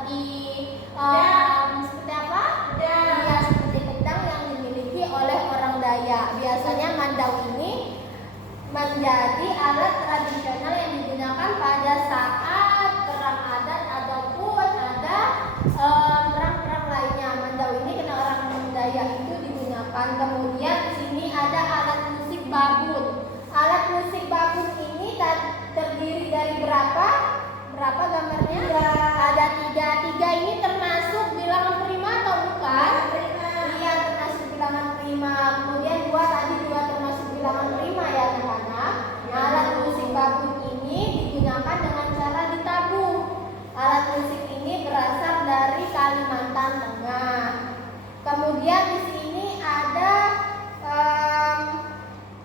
seperti seperti apa? Pedang. Ya, seperti pedang yang dimiliki oleh orang Dayak. Biasanya mandau ini menjadi alat tradisional yang digunakan pada saat perang adat ataupun ada perang-perang lainnya. Mandau ini kena orang Dayak itu digunakan. Kemudian di sini ada alat musik babut. Alat musik babut ini terdiri dari berapa? Berapa gambarnya? Ada tiga. Tiga ini termasuk bilangan prima atau bukan? Iya, termasuk bilangan prima. Kemudian dua tadi juga termasuk bilangan prima ya anak-anak. Alat musik babut ini digunakan dengan cara ditabung. Alat musik ini berasal dari Kalimantan Tengah. Kemudian di sini ada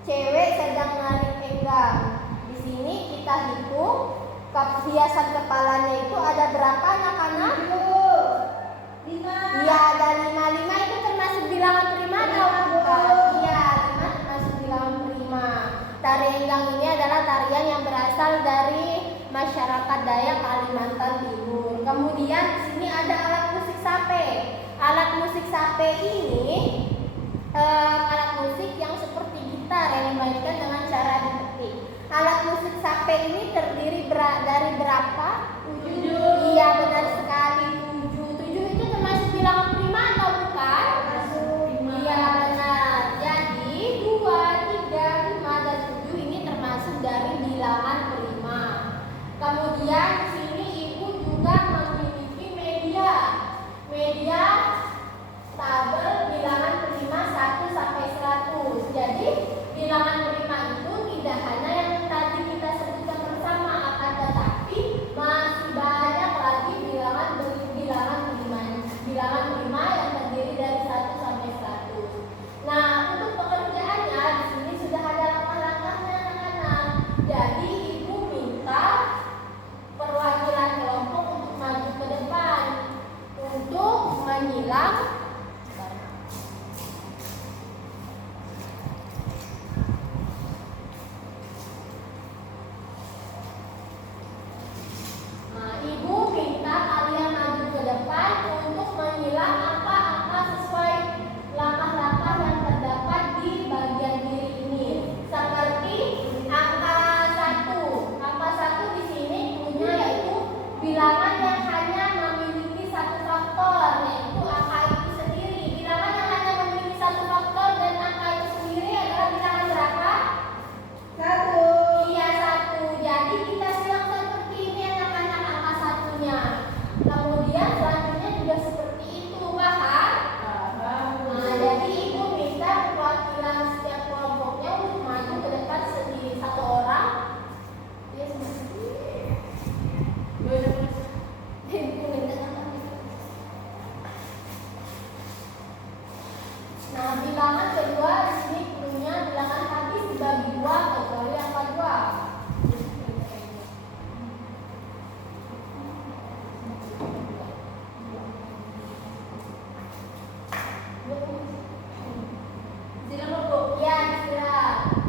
cewek sedang narik pinggang. Di sini kita hitung hiasan kepalanya itu ada berapa anak-anak? 5. Iya, ada 5. 5 itu termasuk bilangan prima atau bukan? Iya, 5 termasuk bilangan prima. Tari enggang ini adalah tarian yang berasal dari masyarakat Dayak Kalimantan Timur. Kemudian di sini ada alat musik sape. Alat musik sape ini alat musik yang seperti gitar yang dimainkan dengan cara dipetik. Alat musik sape ini terdiri dari berapa? 7. Iya, benar sekali, 7. 7 itu termasuk bilangan prima atau bukan? Iya, benar. Jadi 2, 3, 5 dan 7 ini termasuk dari bilangan prima. Kemudian di sini ibu juga memiliki media tabel bilangan prima 1 sampai 100. Jadi bilangan prima itu tidak hanya yang tadi kita sebutkan bersama, akan tetapi masih banyak lagi bilangan prima yang terdiri dari 1 sampai 100. Nah, untuk pekerjaannya di sini sudah ada langkah-langkahnya anak-anak. Jadi ibu minta perwakilan kelompok untuk maju ke depan untuk menyilang. Ibu minta kalian maju ke depan untuk menyilang angka-angka sesuai langkah-langkah yang terdapat di bagian kiri ini. Seperti angka 1. Angka 1 di sini punya yaitu bilangan yang hanya memiliki satu faktor, yaitu angka itu sendiri. Bilangan yang hanya memiliki satu faktor dan angka itu sendiri adalah bilangan berapa? 1. Iya, 1. Jadi kita silang seperti ini anak-anak angka satunya. Kemudian selanjutnya juga seperti itu, paham? Nah, jadi ibu minta perwakilan setiap kelompoknya untuk maju ke depan sendiri satu orang. Nah, bilangan kedua di sini punya bilangan habis dibagi 2 kecuali angka 2. Silakan Bu. Ya, silakan.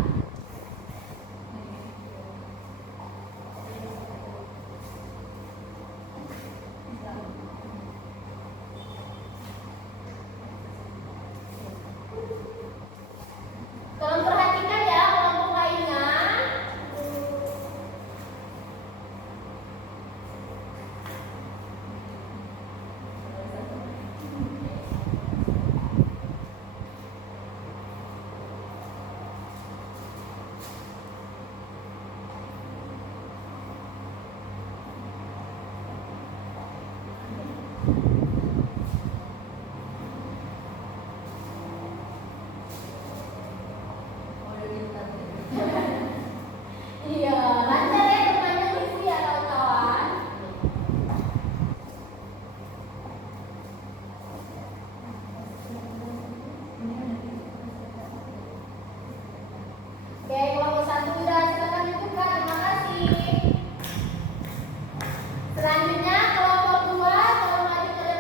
Tolong perhatikan ya kelompok lainnya. Iya, lancar ya temannya ibu ya kawan-kawan. Oke, kelompok 1 sudah silakan dibuka. Terima kasih. Selanjutnya kelompok 2 tolong maju ke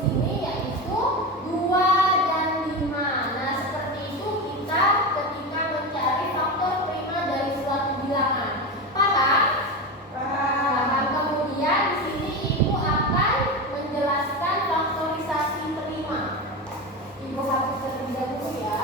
sini yaitu 2 dan 5. Nah, seperti itu kita ketika mencari faktor prima dari suatu bilangan. Paham? Paham. Kemudian di sini Ibu akan menjelaskan faktorisasi prima. Ibu hapus terlebih dahulu ya.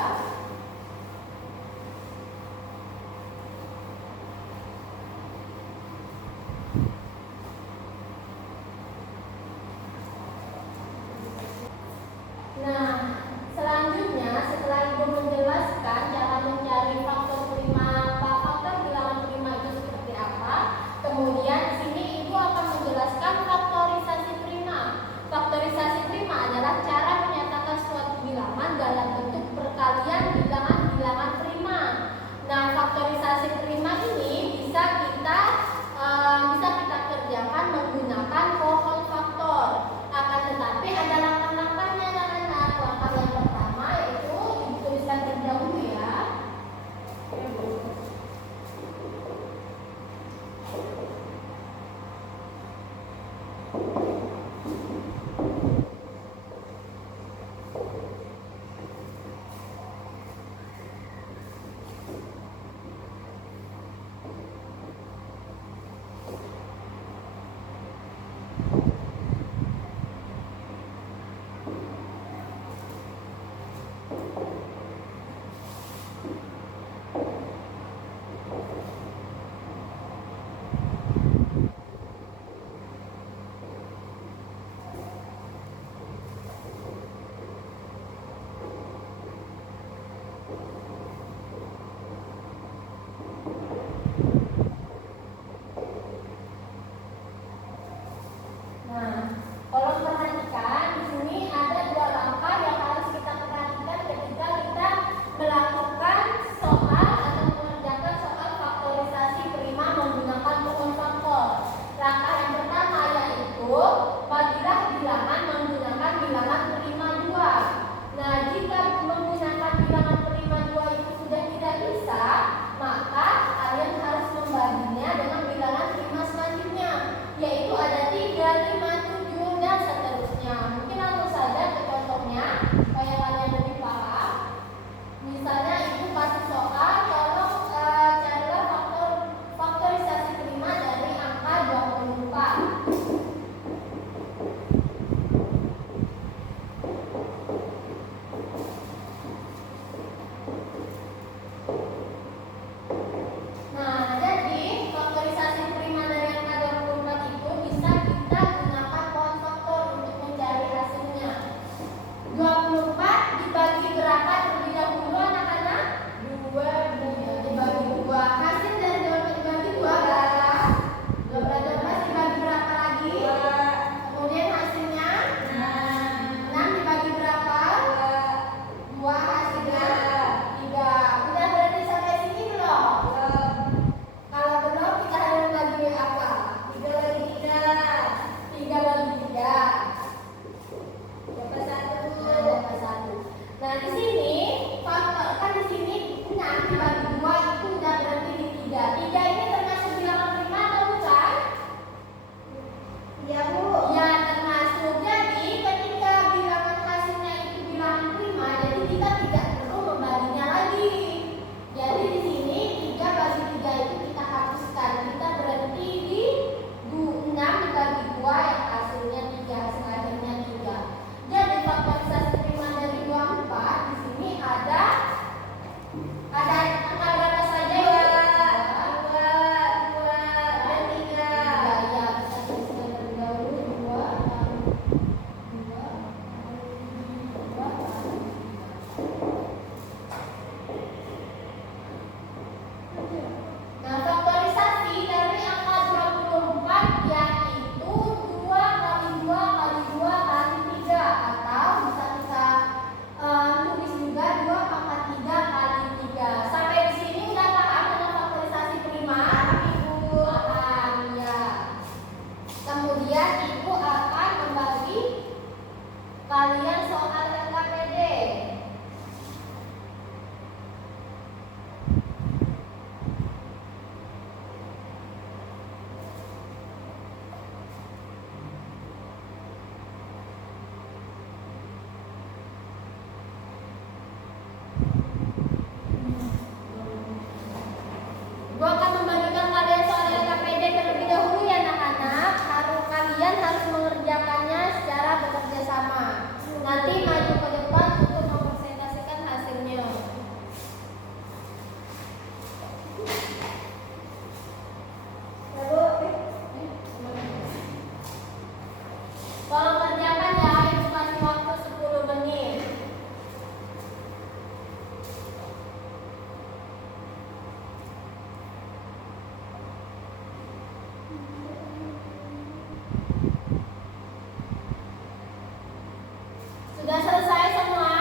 Sudah selesai semua?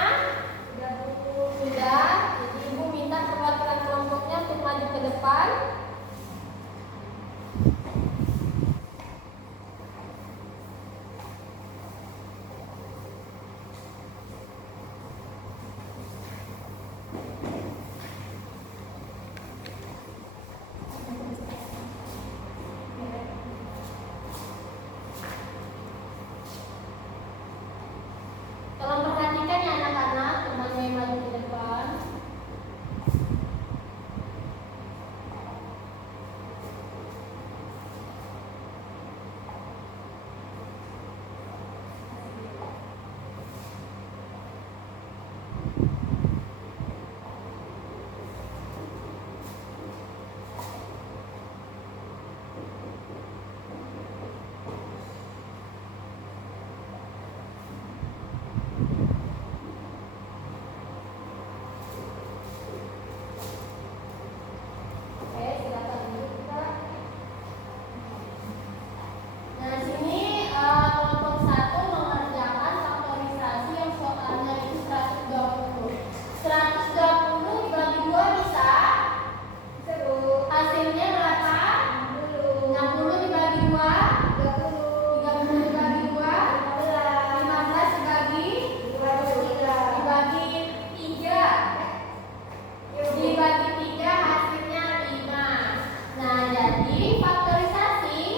Sudah. Jadi Ibu minta perwakilan kelompoknya untuk maju ke depan. Tolong perhatikan ya anak-anak, temannya yang maju ke depan. Oke, silakan duduk Kak. Nah, di sini kelompok 1 mengerjakan faktorisasi yang soalnya itu 120. 120 dibagi 2 bisa? Bisa, Bu. Hasilnya berapa? 60 dibagi 2? 30 dibagi 2? 15 dibagi? Dibagi 3. Dibagi 3 hasilnya 5. Nah, jadi faktorisasi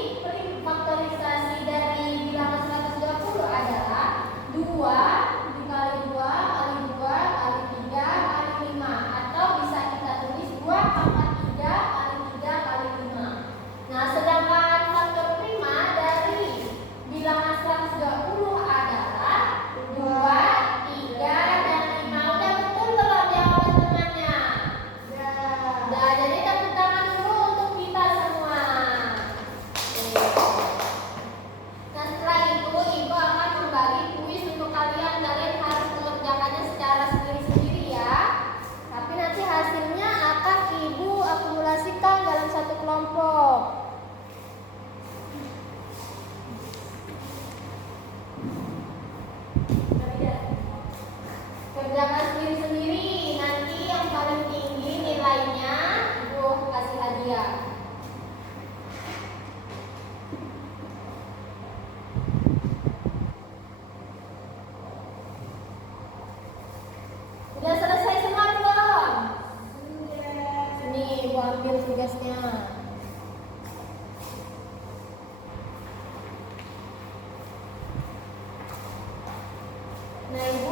dari bilangan 120 adalah 2 dikali 2 kali 2 kali 3 kali 5, atau bisa kita tulis 2 pangkat 3 kali 3 kali 5. Nah, sedangkan faktor prima dari bilangan 120 adalah 2, 3, dan 5. Udah betul belum jawaban temannya? Nah, jadi tepuk tangan dulu untuk kita semua. Nah, setelah itu Ibu akan membagi kuis untuk kalian. Kalian harus mengerjakannya secara sendiri-sendiri ya. Tapi nanti hasilnya akan Ibu akumulasikan dalam satu kelompok. Kerjakan sendiri-sendiri. Nanti yang paling tinggi nilainya Ibu kasih hadiah. Sudah selesai semua belum? Sini Ibu ambil tugasnya. Nah, Ibu